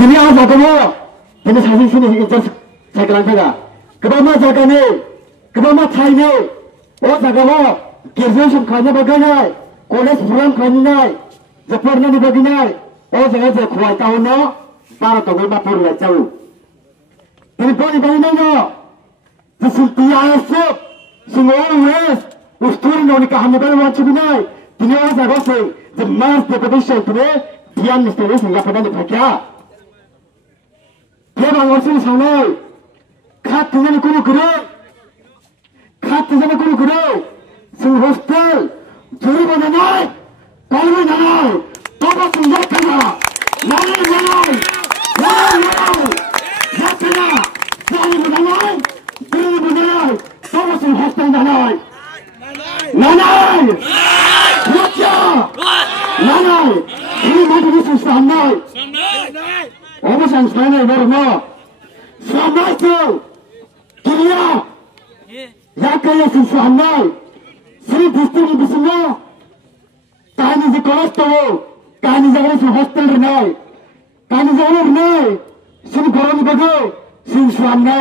Ini apa kamu? Ini saksi sini incar saya kelang jaga. Kebama jaga ni, kebama thai ni. Oh jaga mo, graduation khanya bagai college program khanya Japan ni bagai oh jaga je khuai tahu no, para tu guna pur le jauh. Ini pun bagai no, sesuatu asap, semua wes, ustur ni orang kahanya baru macam ni. Ini orang jaga se, the mass population tu ni, dia mesti ni singgah pada ni pakai. Dia bangun sini sana, kat tinggal ni kuru kuru, kat tinggal ni kuru kuru, sing hostel, juri mana naik, kalau mana naik, toba singgah kena, mana naik, ya kena, juri mana naik, juri mana naik, toba sing hostel naik, naik, raja, naik, ini mana ni susah naik. Apa yang sana berma? Sama itu, dia, yang kaya susahnya, seri distrik ini semua, kahani di kelas tu, kahani jangan si hostel renai, kahani jangan renai, seri koran bagai, seri susahnya.